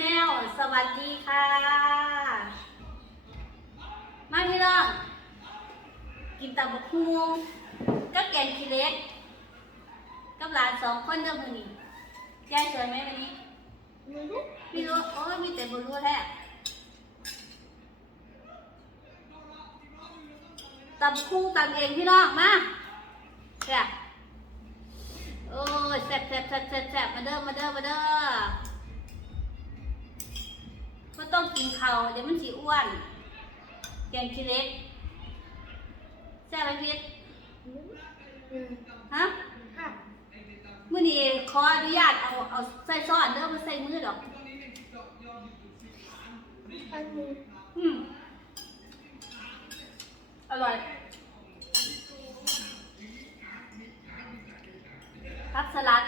แนลสวัสดีค่ะ มาพี่น้อง กินตับกฮูกับแกงขี้เหล็ก กับหลานสองคนเดิมมือนี้ยายสวยไหมวันนี้ไม่รู้ไม่รู้โอ้ยมีแต่บรู้แท้ตำคู่ตำเองพี่น้องมาแซ่บโอ้ยแซ่บแซ่บแซ่บแซ่บแซ่บมาเด้อมาเด้อมาเด้อ ก็ต้องกินเขาวเดี๋ยวมันสิอ้วน แกงขี้เหล็กแซ่บไหมพีทอืมฮะค่ะมื่อนี้ขออนุญาตเอาเอาใส่ซ้อนเด้อมาใส่มือดอกอันนี้อืมอร่อยผักสลัด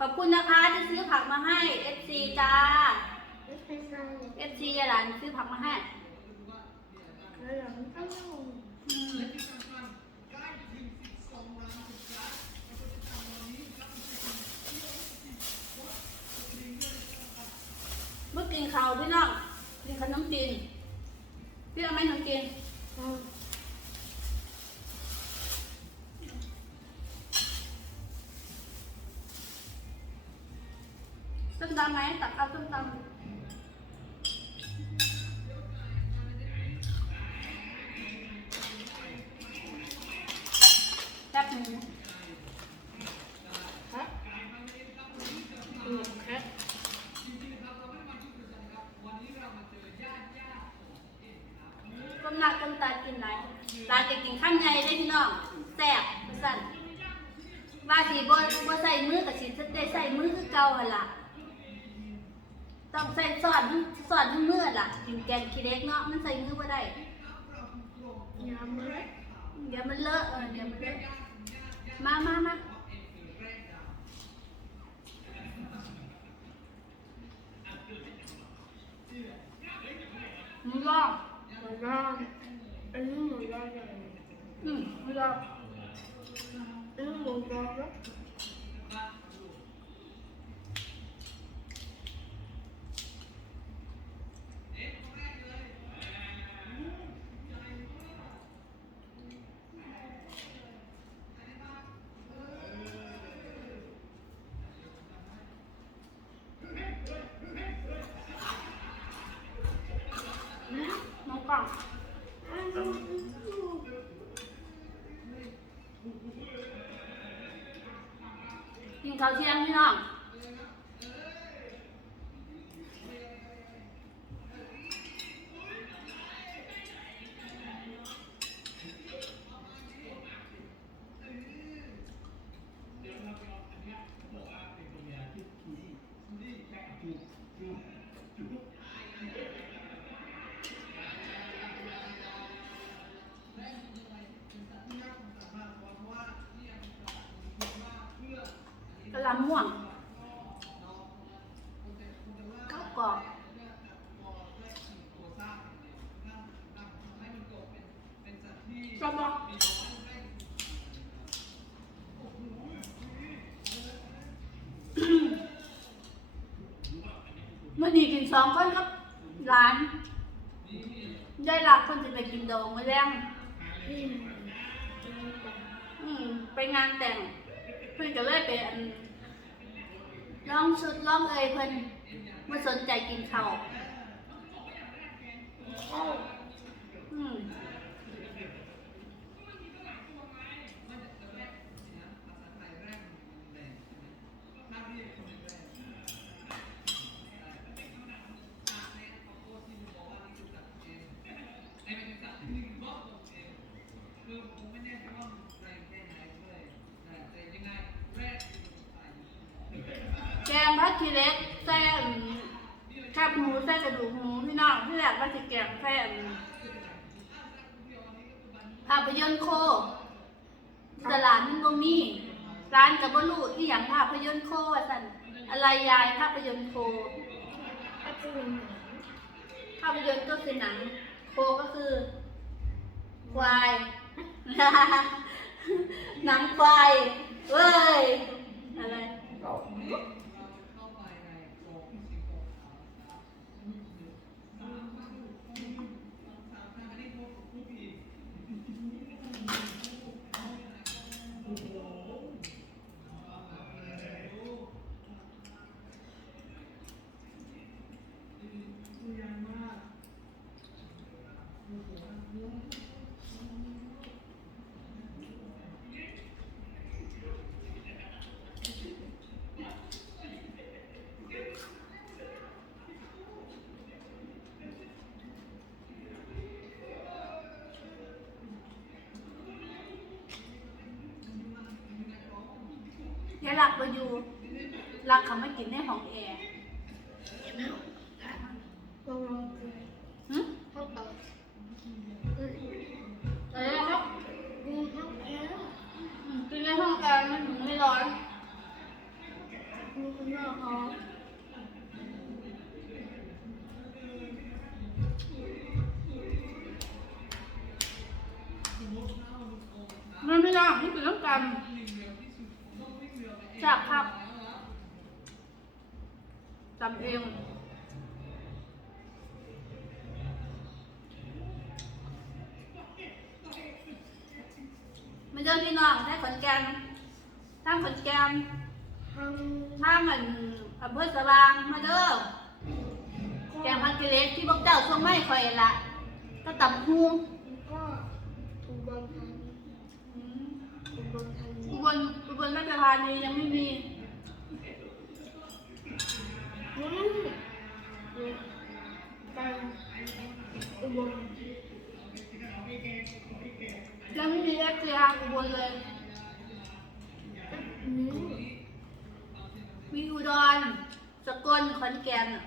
ขอบคุณนะคะที่ซื้อผักมาให้ FC จ้าไม่ใช่ใส่ FC หลานซื้อผักมาให้แล้วก็ลงอืมเมื่อกินข้าวพี่น้องกินขนมจีนพี่เอาไหมขนมจีนอาส้ม ว่าสิบ่บ่ใส่มือกับสิได้ใส่มือคือเก่าหั่นล่ะ ต้องใส่สอนสอนทั้งมือล่ะกินแกงขี้เล็กเนาะมันใส่มือบ่ได้ยำเลยเดี๋ยวมันเลอะเออเดี๋ยวมันเลอะมามามาหมูยอหมูย่างอันนี้หมูย่างอะไรอืมหมูยอ อันนี้หมูย่างแล้ว น้องกล่อง กินข้าวเที่ยงพี่น้อง ม่วงข้าวกรอบชอบปะเมื่อนี้กินสองคนครับร้าน ได้หลักคนจะไปกินโดงมาแรงอืมไปงานแต่ง เพื่อนก็เลยไปอัน ลองสุดลองเอยเพิ่นมาสนใจกินข้าวข้าว ยนตร์โคตลาดมันบ่มี ร้านกับบ่รู้ที่อย่างภาพยนตร์โคว่าสั่นอะไรยายภาพยนตร์โคก็จะเป็นหนังภาพยนตร์ก็คือหนัง โคก็คือ ควายหนังควายเว้ยอะไร ยายหลักมาอยู่หลักเขามากินในห้องแอร์เห็นไหมลองลองกินหึข้าวเปล่าอืมเออครับอืมข้าวแพ้อืมกินในห้องแอร์มันถึงไม่ร้อนอืมข้าวหอมมันไม่ร้อนนี่เป็นเรื่องกัน จากครับจำเองไม่เจอพี่น้องได้ขอนแก่นทางขอนแก่นทำทางอันอำเภอสว่างมาเด้อแกงพันกิเลสที่พวกเจ้าส่งไม่ค่อยละก็ตำหูก็อุบลธานีอุบลธานี อุบลอุบลราชธานียังไม่มีอืมนี่ไปอุบลยังไม่มีเอฟซีอาร์อุบลเลยอืมมีอุดรสกลขอนแก่นน่ะ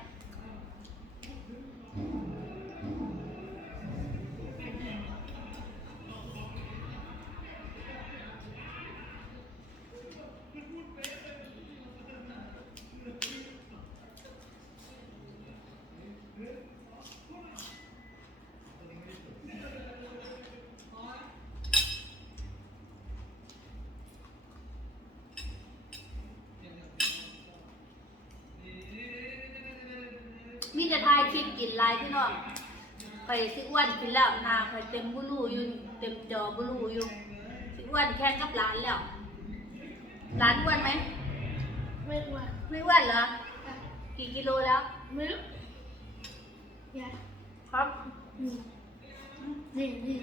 คลิปกินหลายพี่น้องไปสิอ้วนกินแล้วหนาไปเต็มบุรูอยู่นี่เต็มจอบุรูอยู่สิอ้วนแค่กับหลานแล้วหลานอ้วนไหมไม่อ้วนไม่อ้วนเหรอกี่กิโลแล้วไม่รู้อยากครับอืมนี่นี่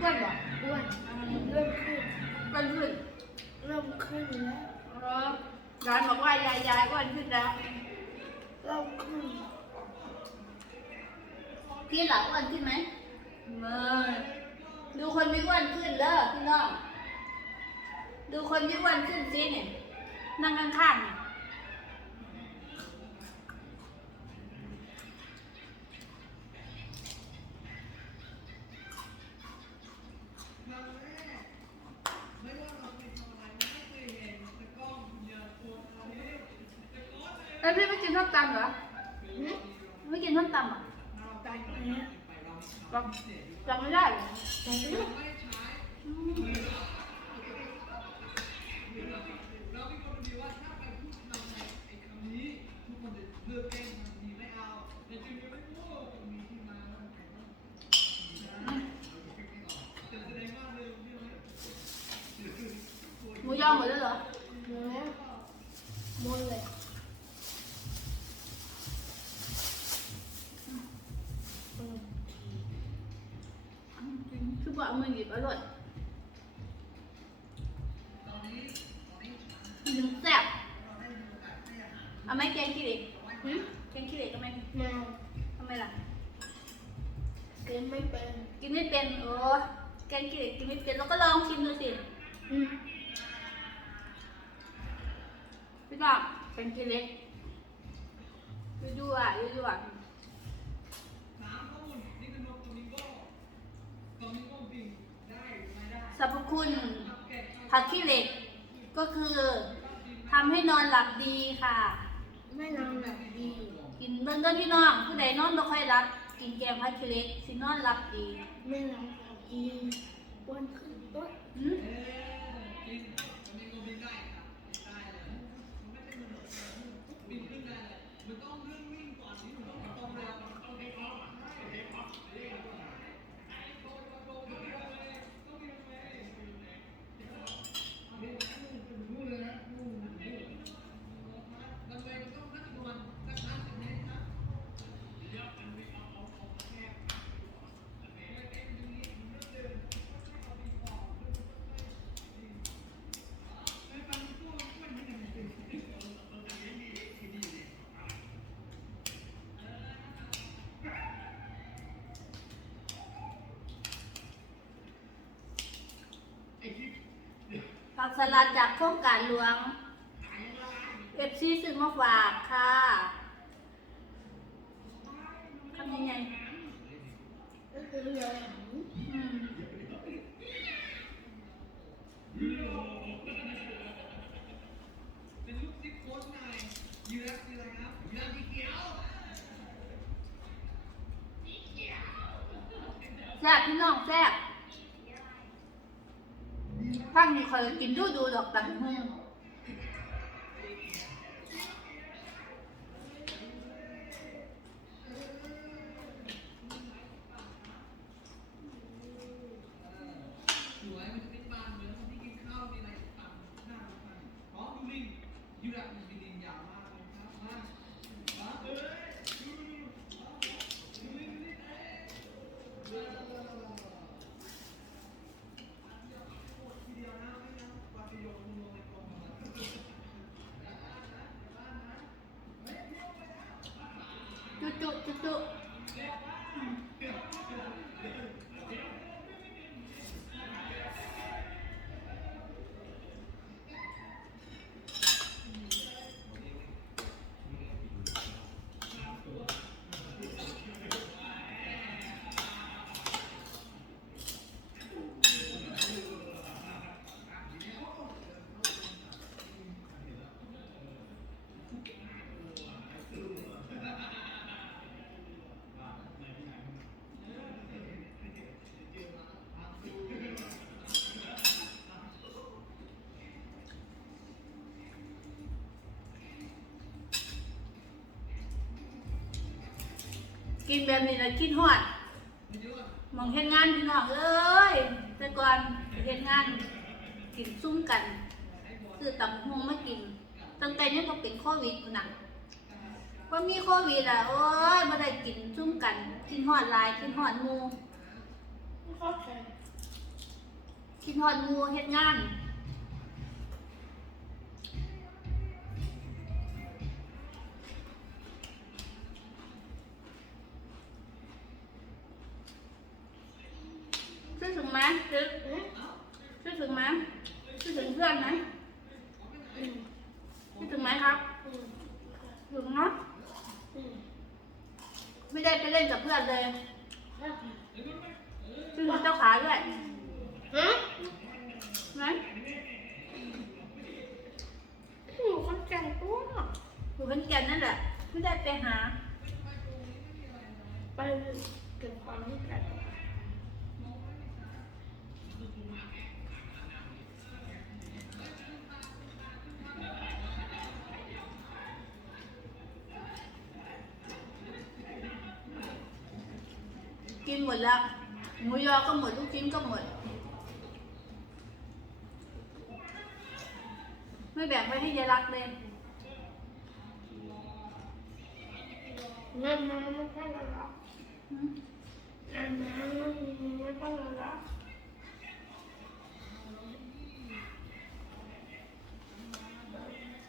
อ้วนเหรออ้วนเริ่มขึ้นอ้วนขึ้นเริ่มขึ้นแล้วเออหลานบอกว่ายายยายอ้วนขึ้นแล้วเริ่มขึ้น พี่หลังอ้วนขึ้นไหมเมื่อดูคนไม่อ้วนขึ้นเด้อพี่น้อง ดูคนไม่อ้วนขึ้นสิเนี่ยนั่งข้างๆเนี่ย แล้วพี่ไม่กินส้มตำเหรอ หืม ไม่กินส้มตำเหรอ ตายแล้ว จำจำไม่ได้ เหรอ ตายแล้ว อืมหมูยอหมดแล้วเหรอ หมดแล้วหมดเลยอืม คือบอกเอามือหยิบอร่อยถึงแซ่บเอาไหมแกงขี้เหล็ก หืม แกงขี้เหล็กก็ไหม แมว ทำไมล่ะ เกินไม่เป็น กิน ไม่เป็นโอ้แกงขี้เหล็กกินไม่เป็นแล้วก็ลองชิมดูสิอืมพี่น้องแกงขี้เหล็กยั่วๆยั่วๆสรรพคุณผักขี้เหล็กก็คือทำให้นอนหลับดีค่ะ ไม่นอนหลับดี กินเบิ่งเด้อพี่น้องผู้ใดนอนบ่ค่อยหลับ กินแกงผักขี้เหล็กสินอนหลับดี ไม่อหลับดีอ้วนขึ้นต้น ผักสลัดจากโครงการหลวงเอฟซีซื้อมาฝากค่ะทำยังไงแซ่บพี่น้องแซ่บ ข้างนี้เคนกินดูดูดอกตันหงจุ กินแบบนี้นะกินหอดมองเห็นงานพี่น้องเอ้ยแต่ก่อนเห็นงานกินซุ้มกันซื้อตำหงมากิน ตั้งแต่นี้ก็เป็นโควิดหนะพอมีโควิดอะโอ้ยม่ได้กินซุ้มกัน กินหอดลายกินหอดมูกินหอดมูเฮ็ดงาน มซื้ออืมซื้อถึงไหมซื้อถึงเพื่อนไหมอืมซื้อถึงไหมครับอืมถึงเนาะอืมไม่ได้ไปเล่นกับเพื่อนเลยเข้าใจซื้อถึงเจ้าขาด้วยฮะไหมอยู่คนแก่งตัวอยู่เป็นแก่นนั่นแหละไม่ได้ไปหา ไปเก็บความรู้จัก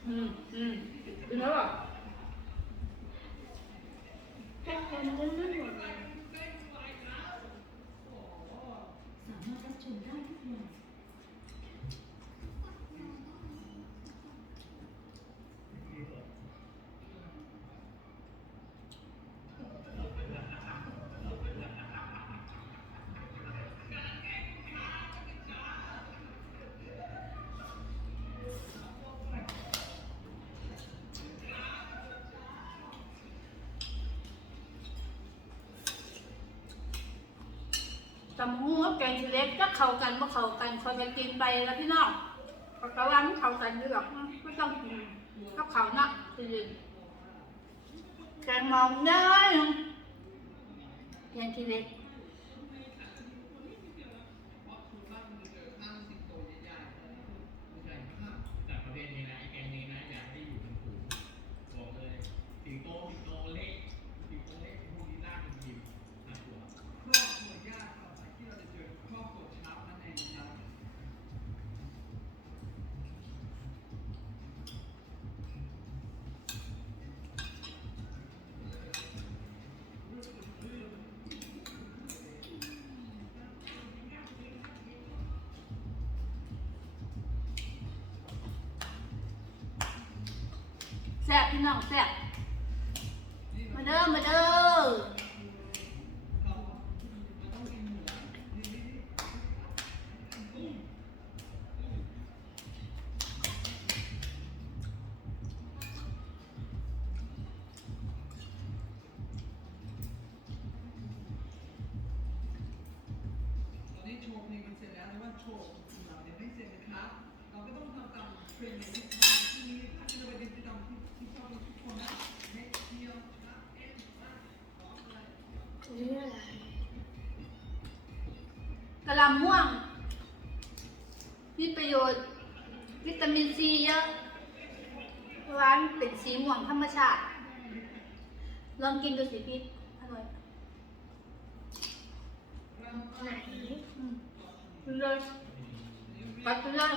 นั่น ตำหูกับแกงชีเล็กจะเข้ากันบ่เข้ากันคนจะกินไปแล้วพี่น้องปากกาวันไม่เข้ากันอยู่หรอกไม่ต้องกินกับเขานะจริงแกงมอมได้แกงชีเล็ก บพี่น้องแซ่บมาเด้อมาเด้อโชว์เพลงมันเสร็จแล้วแต่ว่าโชว์ของเราเนี่ยไม่เสร็จนะครับ เราก็ต้องทำตามเพลงในทิ สีม่วงธรรมชาติ ลองกินดูสิพี่อร่อยไหนอืมกินเลยปัดเลย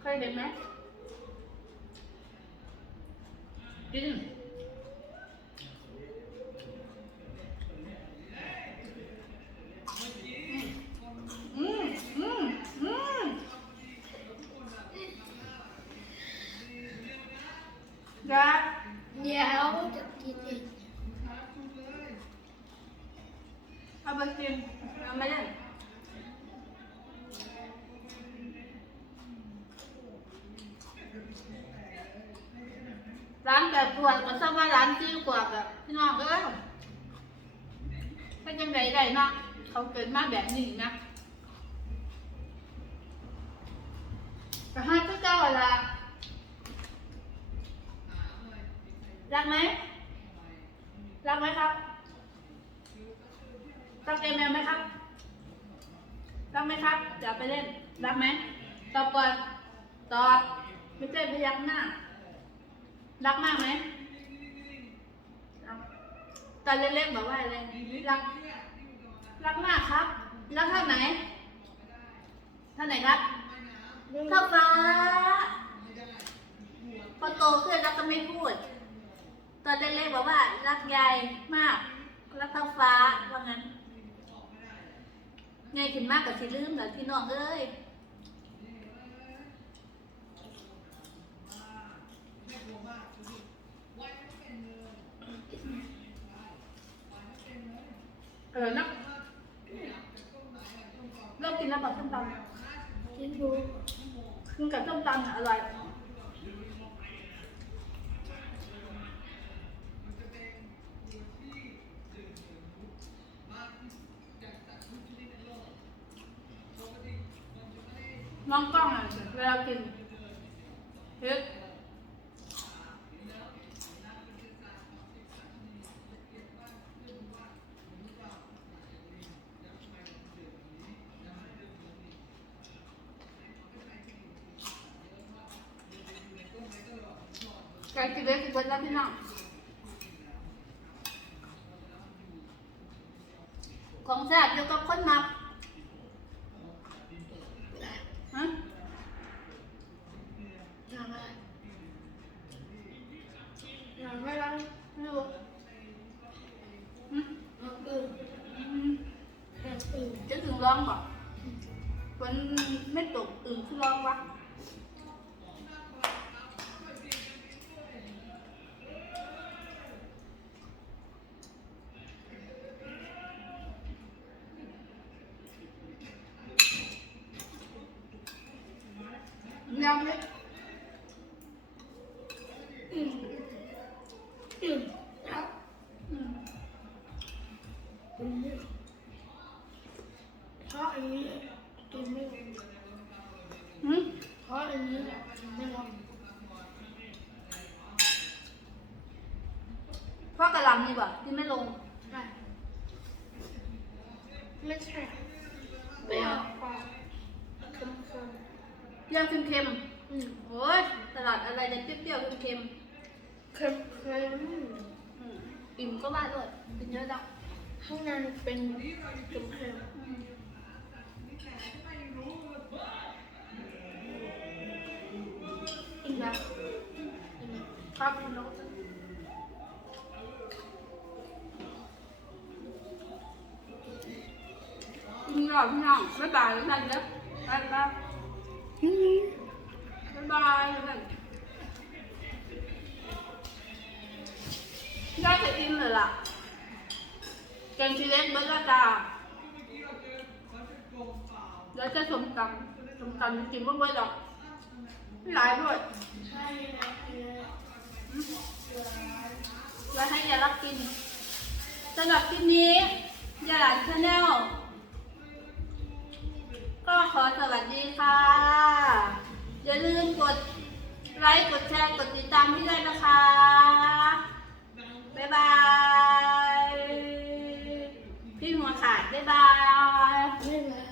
เคยเห็นไหมกินอืมอืมอืมรัก เดี๋ยวจะกินเอง เอาไปกินเอามาเล่นร้านแบบปวดก็ทราบว่าร้านที่กว่าแบบพี่น้องเอ้ยเป็นยังไงได้เนาะเขาเกิดมา แบบนี้นะแต่ห้ก็เจ้าอะไรรักไหมรักไหมครับรักเอมแมวไหมครับรักไหมครับเดี๋ยวไปเล่นรักไหมตอบก่อนตอบไม่ใช่พยักหน้ารักมากไหมตอนเล็กๆบอกว่าอะไรรักรักมากครับ รักเท่าไหนเท่าไหนครับเท่าฟ้า พอโตขึ้นแล้วก็ไม่พูด ตอนเล็กๆบอกว่ารักยายมาก รักเท่าฟ้าว่างั้น ไงขึ้นมากกับสิลืมเหรอพี่น้องเอ้ย เออนักเริ่มกินแล้วแบบส้มตำ กินดู กินกับส้มตำอะอร่อย มองกล้องอะเวลากินเฮ้ย ไก่กินเล็กกินเบิดแล้วพี่น้องของแซ่บอยู่กับคนมักฮะอย่างไรอย่างไรล่ะไม่รู้อืมน้องอื่นอืมอย่างอื่นจะถึงร้องก่อนฝนไม่ตกตื่นขึ้นร้องวะยังไม่ อืมอืมแล้ว อืม อืมเพราะอันนี้กินไม่ลง อืม เพราะอันนี้กินไม่ลง เพราะกระหลำนี่บ่ที่ไม่ลง ใช่ ไม่ใช่ไม่เอาปากเค็มเปรี้ยวเค็มๆอืมๆโอ้ยตลาดอะไรจะเปรี้ยวๆเค็มเค็มเค็มๆอืมอิ่มก็ว่าด้วยกินเยอะจังข้างในเป็นเค็มเค็ม กินพี่น้องไม่ตายแล้วนั่นเด้อไปไปอืมไปบ๊ายบายเพื่อนได้แต่อิ่มเลยล่ะแกงชีเล็กเบอร์ละจ้าเมื่อกี้เราเจอเราจะโกงเปล่าแล้วจะสมตำสมตำจริงๆว่าเบอร์หรอกหลายด้วยใช่นะคือไว้ให้ยายรับกินสำหรับคลิปนี้ยาหลานชาแนล ก็ขอสวัสดีค่ะ อย่าลืมกดไลค์ กดแชร์ กดติดตามพี่ด้วยนะคะ บ๊ายบาย พี่หัวขาด บ๊ายบาย